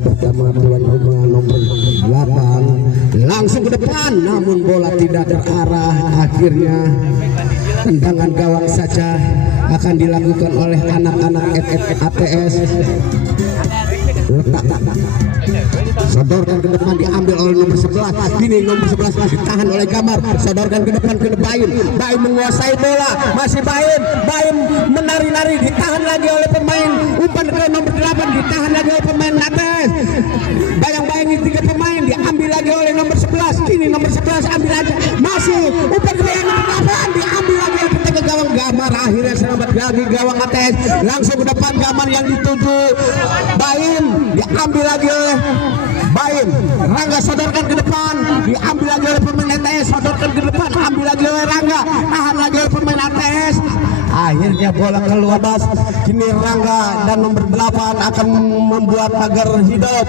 bersama tuan rumah nomor 8 langsung ke depan, namun bola tidak terarah. Akhirnya tendangan gawang saja akan dilakukan oleh anak-anak ATS. Letak sodorkan ke depan, diambil oleh nomor 11. Kini nomor 11 masih ditahan oleh Gamar. Sodorkan ke depan ke Baim. Baim menguasai bola, masih Baim menari-nari, ditahan lagi oleh pemain. Umpan ke nomor 8, ditahan lagi oleh pemain ATS. Bayang-bayangi 3 pemain, diambil lagi oleh nomor 11. Kini nomor 11 ambil aja, masih umpan ke nomor 8, diambil lagi oleh penjaga gawang Gamar. Akhirnya selamat lagi gawang ATS. Langsung ke depan Gamar yang dituju Baim, diambil lagi oleh Baim. Rangga sodorkan ke depan, diambil lagi oleh pemain ATS. Sodorkan ke depan, ambil lagi oleh Rangga, tahan lagi oleh pemain ATS. Akhirnya bola keluar bas. Kini Rangga dan nomor 8 akan membuat pagar hidup.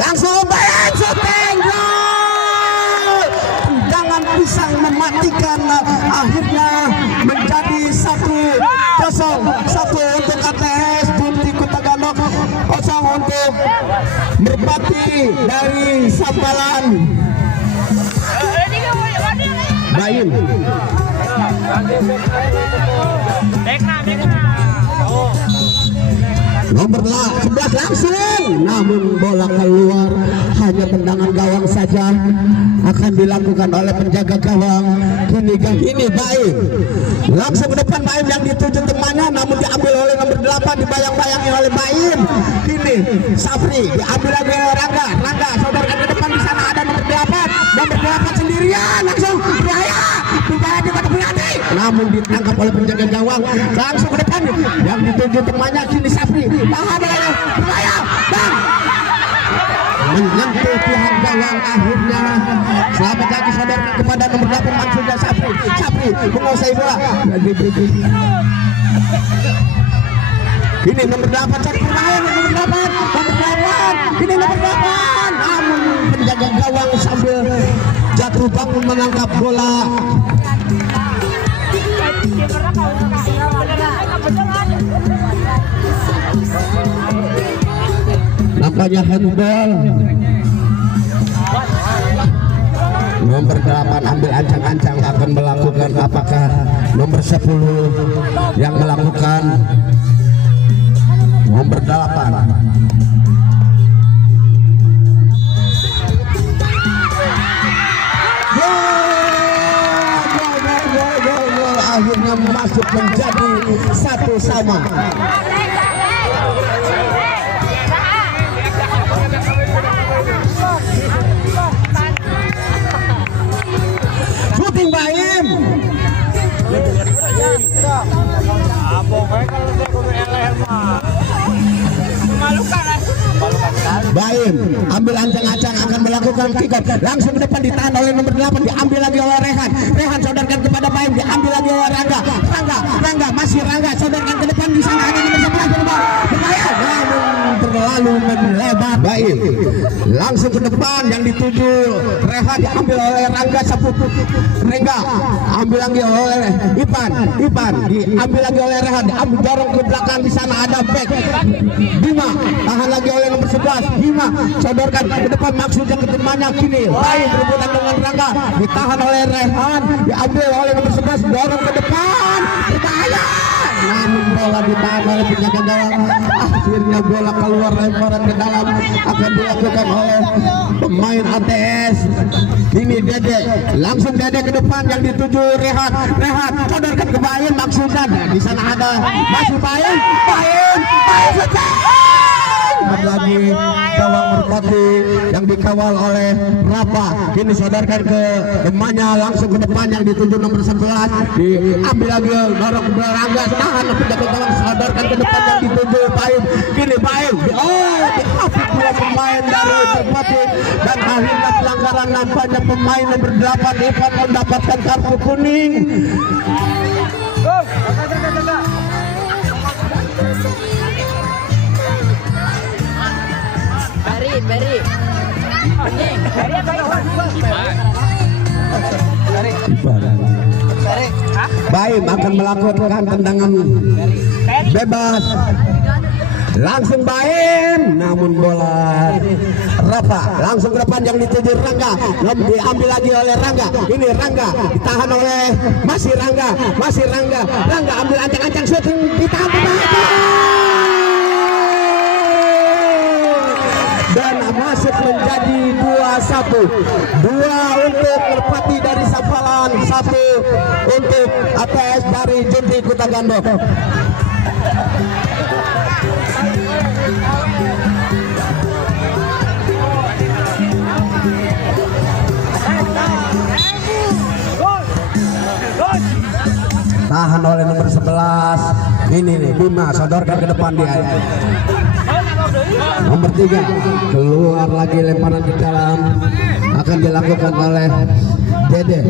Langsung Baim syuting gol. Tendangan pisang mematikan. Akhirnya menjadi 1-0. 1 untuk ATS Bunti Kota Gandok, 0 untuk Merpati dari Sambalan. Baim nomor 11 langsung, namun bola keluar. Hanya tendangan gawang saja akan dilakukan oleh penjaga gawang. Kini Baim langsung ke depan, Baim yang dituju temannya, namun diambil oleh nomor 8, dibayang-bayangi oleh Baim. Kini Safri diambil lagi oleh Rangga sodorkan ke depan. Di sana ada nomor 8 sendirian, langsung bahaya di kota Puyati, namun ditangkap oleh penjaga gawang. Langsung ke depan yang dituju temannya. Kini Safri tahan bahaya dan menyentuh pihak gawang. Akhirnya selamat lagi saudara kepada nomor 8 maksudnya Safri menguasai bola. Ini nomor 8 cari pemain, nomor 8 ini nomor 8, namun penjaga gawang sambil jatuh bangun menangkap bola. Nampaknya handball. Nomor 8 ambil ancang-ancang akan melakukan, apakah nomor 10 yang melakukan? Nomor 8 akhirnya masuk menjadi 1-1. Shooting Baim. Baim ambil ancang-ancang akan melakukan kick off. Langsung ke depan, ditahan oleh nomor 8, diambil lagi oleh Rehan sodorkan kepada Baim, diambil lagi oleh Rangga masih Rangga sodorkan ke depan. Di sana ada nomor 11 berbahaya, namun terlalu melebar. Baim langsung ke depan yang dituju Rehan, diambil oleh Rangga ambil lagi oleh Ipan diambil lagi oleh Rehan, diambil dorong ke belakang. Di sana ada back Bima, tahan lagi oleh nomor 11. Bima sodorkan ke depan maksudnya ke temannya. Kini Baim berebutan dengan Rangga, ditahan oleh Rehan, diambil oleh nomor 11, dorong ke depan, berbahaya, namun bola ditahan oleh penjaga gawang. Akhirnya bola keluar, lemparan ke dalam akan dilakukan oleh pemain ATS. Kini Dede ke depan yang dituju Rehan sodorkan ke Baim maksudnya. Di sana ada masih Baim kembali lagi gawang Merpati yang dikawal oleh Rafa. Kini sodorkan ke temannya langsung ke depan yang dituju nomor 11, diambil lagi dorong ke Rangga, tahan penjaga gawang, sodorkan ke depan yang dituju Baim. Kini Baim diapit dua pemain dari Merpati dan akhirnya pelanggaran. Nampaknya pemain nomor 8 Ivan mendapatkan kartu kuning. Beri. Baim akan melakukan tendangan bebas. Langsung Baim, namun bola Rafa langsung ke depan yang dituju Rangga, diambil lagi oleh Rangga. Ini Rangga ditahan oleh masih Rangga ambil ancang-ancang syuting, ditahan dan masuk menjadi 2-1. 2 untuk Merpati dari Sampalan, 1 untuk ATS dari Junti Kutagando. Tahan oleh nomor 11. Ini nih Bima, sodorkan ke depan dia. Nomor 3 keluar lagi, lemparan ke dalam akan dilakukan oleh Dede.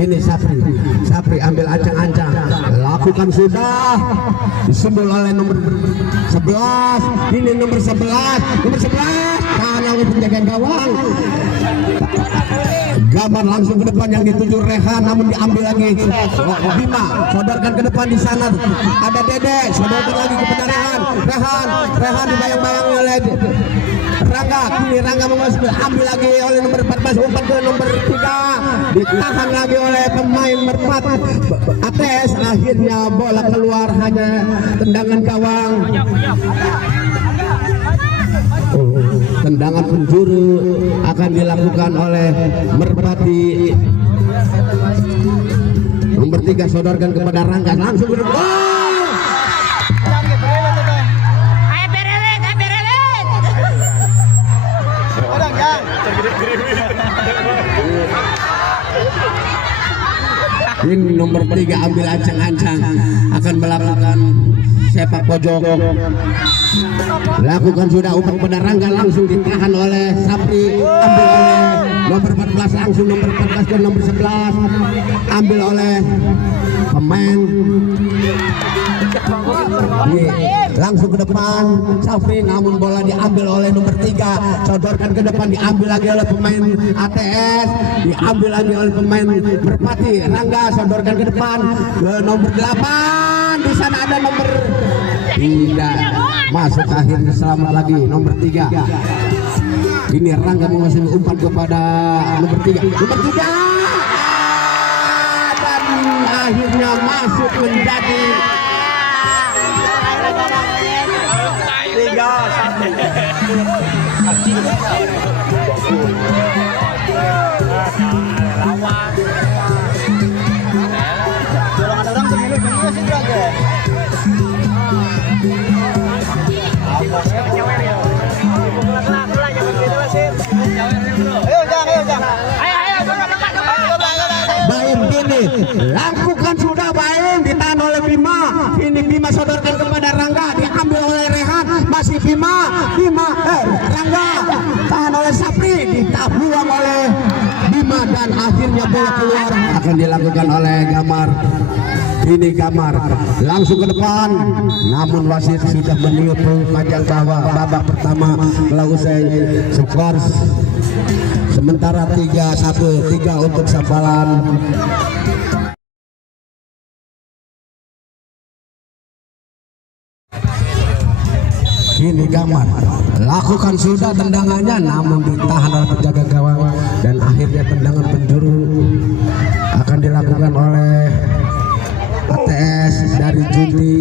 Ini Sapri ambil ancang-ancang, lakukan sudah, disundul oleh nomor 11. Ini nomor 11 tahan oleh penjaga gawang. Gambar langsung ke depan yang dituju Rehan, namun diambil lagi Bima, sodorkan ke depan. Di sana ada Dede, sodorkan lagi kepada Rehan dibayang-bayang oleh Rangga. Kini Rangga menguasai, ambil lagi oleh nomor 14, umpan ke nomor 3, ditahan lagi oleh pemain Merpati ATS. Akhirnya bola keluar, hanya tendangan gawang. Tendangan penjuru akan dilakukan oleh Merpati. Nomor 3 sodorkan kepada Rangga, langsung ke depan. Ini nomor 3 ambil ancang-ancang, akan melakukan sepak pojok. Lakukan sudah, umpan pada Rangga, langsung ditahan oleh Sapri, ambil oleh nomor 14, langsung nomor 14 dan nomor 11 ambil oleh pemain. Ini langsung ke depan Sapri, namun bola diambil oleh nomor 3, sodorkan ke depan, diambil lagi oleh pemain ATS, diambil lagi oleh pemain Merpati. Rangga sodorkan ke depan ke nomor 8, di sana ada nomor, tidak masuk. Akhirnya selamat lagi nomor 3. Ini Rangga menguasai, umpan kepada nomor 3 dan akhirnya masuk menjadi 3. Baim kini lakukan sudah, Baim ditahan oleh Bima. Ini Bima sodorkan kepada Rangga, diambil oleh Rehan, masih Rangga tahan oleh Sapri, ditabuang oleh Bima dan akhirnya bola keluar. Akan dilakukan oleh Gamar. Ini Gamar langsung ke depan, namun wasit sudah meniup panjang bawah. Babak pertama telah usai, skor sementara 3-1 untuk Sampalan. Ini Gamar lakukan sudah tendangannya, namun ditahan oleh penjaga gawang dan akhirnya tendangan penjuru akan dilakukan oleh ATS dari Junti.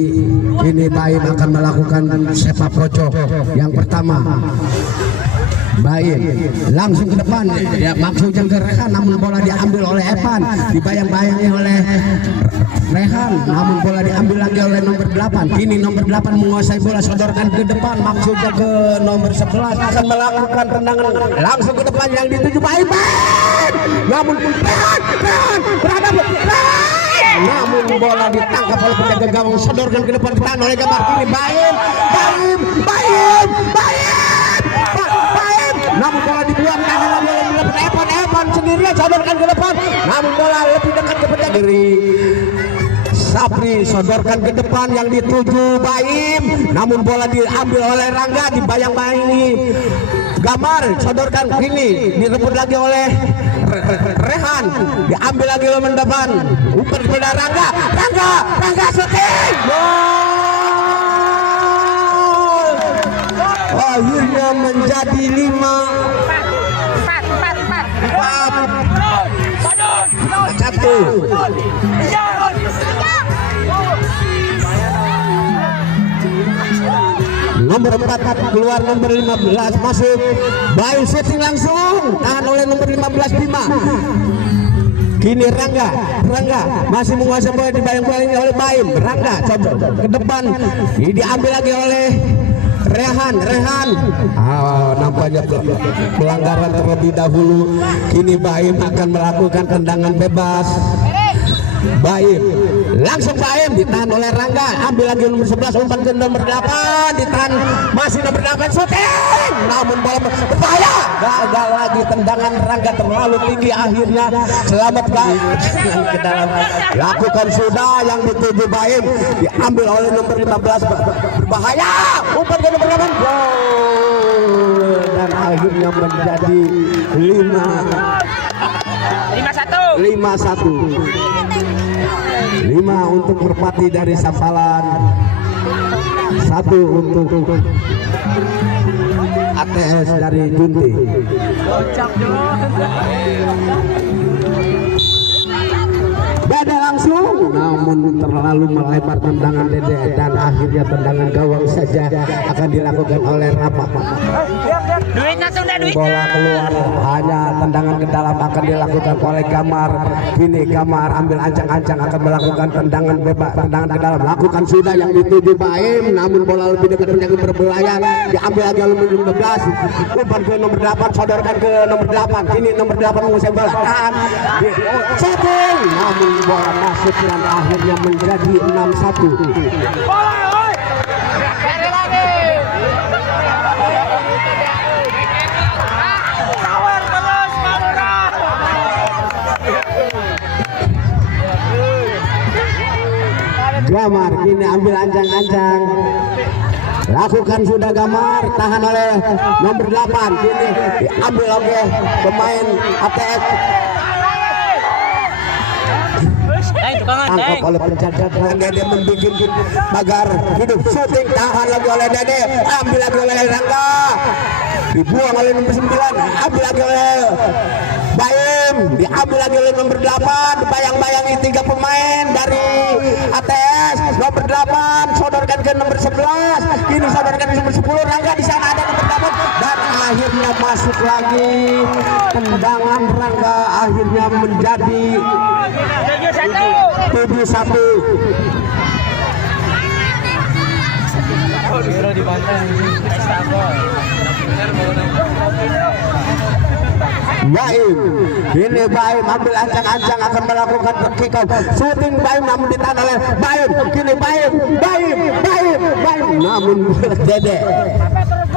Ini Baim akan melakukan sepak pojok yang pertama. Baim langsung ke depan ya, maksudnya ke Rehan namun bola diambil oleh Evan, dibayang-bayangi oleh Rehan namun bola diambil lagi oleh nomor 8. Kini nomor 8 menguasai bola, sodorkan ke depan maksudnya ke nomor 11 akan melakukan tendangan langsung ke depan yang dituju Baim, namun Rehan berhadap namun bola ditangkap oleh penjaga gawang, sodorkan ke depan peran oleh Gambar. Kini Baim namun bola dibuang tangan oleh Evan sendirian, sodorkan ke depan namun bola lebih dekat ke penjaga diri Sapri, sodorkan ke depan yang dituju Baim namun bola diambil oleh Rangga, dibayang-bayangi Gambar, sodorkan kini direbut lagi oleh Rehan, diambil lagi oleh mendepan umpan kepada Rangga shooting gol, akhirnya menjadi 5-4. Nomor 4 keluar, nomor 15 masuk. Baim shooting langsung, tahan oleh nomor 15 Bima. Kini Rangga masih menguasai bola, dibayang-bayangi oleh Baim. Rangga coba ke depan, ini diambil lagi oleh Rehan. Nampaknya pelanggaran terlebih dahulu. Kini Baim akan melakukan tendangan bebas. Baim ditahan oleh Rangga, ambil lagi nomor 11, umpan ke nomor 8, ditahan masih nomor 8 shooting namun bola berbahaya, gagal lagi tendangan Rangga terlalu tinggi, akhirnya selamat ke dalam, lakukan sudah yang dituju Baim, diambil oleh nomor 15 berbahaya, umpan ke nomor 8 gol, dan akhirnya menjadi 5-1 untuk Merpati dari Sampalan, 1 untuk ATS dari Junti. Beda langsung namun terlalu melebar tendangan Dede, dan akhirnya tendangan gawang saja akan dilakukan oleh Rapak. Bola keluar, hanya tendangan ke dalam akan dilakukan oleh Gamar. Kini Gamar ambil ancang-ancang akan melakukan tendangan bebas, tendangan ke dalam, lakukan sudah yang dituju Baim namun bola lebih dekat penjaga berbelaya, diambil lagi oleh nomor 15, umpan ke nomor 8, sodorkan ke nomor 8. Kini nomor 8 menguasai bola, tahan shooting namun bola masuk dan akhirnya menjadi 6-1. Gamar kini ambil ancang-ancang, lakukan sudah Gamar, tahan oleh nomor 8, kini diambil oleh pemain ATS, tangkap oleh penjaga Dede, membuat pagar hidup, shooting, tahan lagi oleh Dede, ambil lagi oleh Rangga, dibuang oleh nomor 9, ambil lagi oleh Baim, diambil lagi oleh nomor 8, dibayang-bayangi 3 pemain dari ATS. Nomor 8 sodorkan ke nomor 11, kini sodorkan ke nomor 10, Rangga di sana ada nomor 8 dan akhirnya masuk lagi tendangan Rangga, akhirnya menjadi 7-1. Baim, ini Baim ambil ancang-ancang akan melakukan kick off, shooting Baim namun ditahan oleh Baim. Kini Baim namun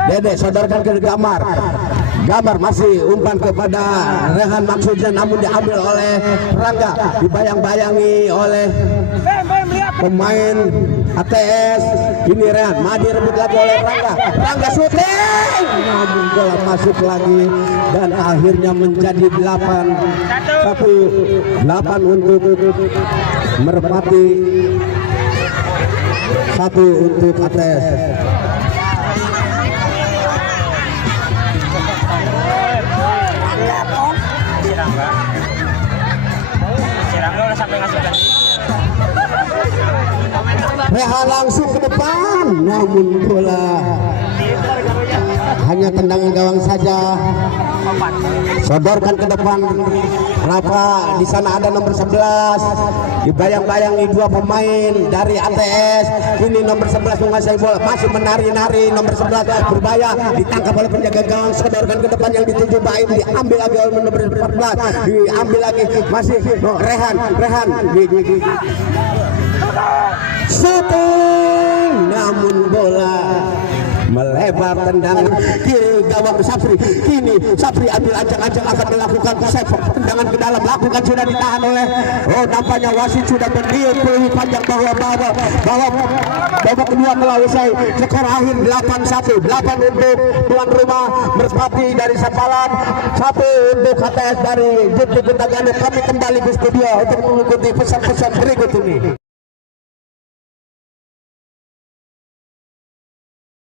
Dede sodorkan ke Gamar. Gambar masih umpan kepada Rehan maksudnya namun diambil oleh Rangga, dibayang-bayangi oleh pemain ATS. Ini Rehan maju rebut lagi oleh Rangga shooting namun bola masuk lagi dan akhirnya menjadi 8 untuk Merpati, 1 untuk ATS. Rehan langsung ke depan namun bola hanya tendangan gawang saja. Sodorkan ke depan. Kenapa di sana ada nomor 11? Dibayang-bayangi dua pemain dari ATS. Ini nomor 11 menguasai bola, masih menari-nari. Nomor 11 berbahaya, ditangkap oleh penjaga gawang. Sodorkan ke depan yang dituju Baim, diambil lagi oleh nomor 14. Diambil lagi, masih Rehan. Shooting, namun bola melebar, tendangan kiri gawang Sapri. Kini Sapri ambil ancang-ancang akan melakukan save, tendangan ke dalam, lakukan, sudah ditahan oleh nampaknya wasit sudah berdiri panjang bahwa babak kedua telah usai. Skor akhir 8-1, 8 untuk tuan rumah Merpati dari Sapalan, 1 untuk KTS dari Jepti Gentagano. Kami kembali ke studio untuk mengikuti pesan-pesan berikut ini.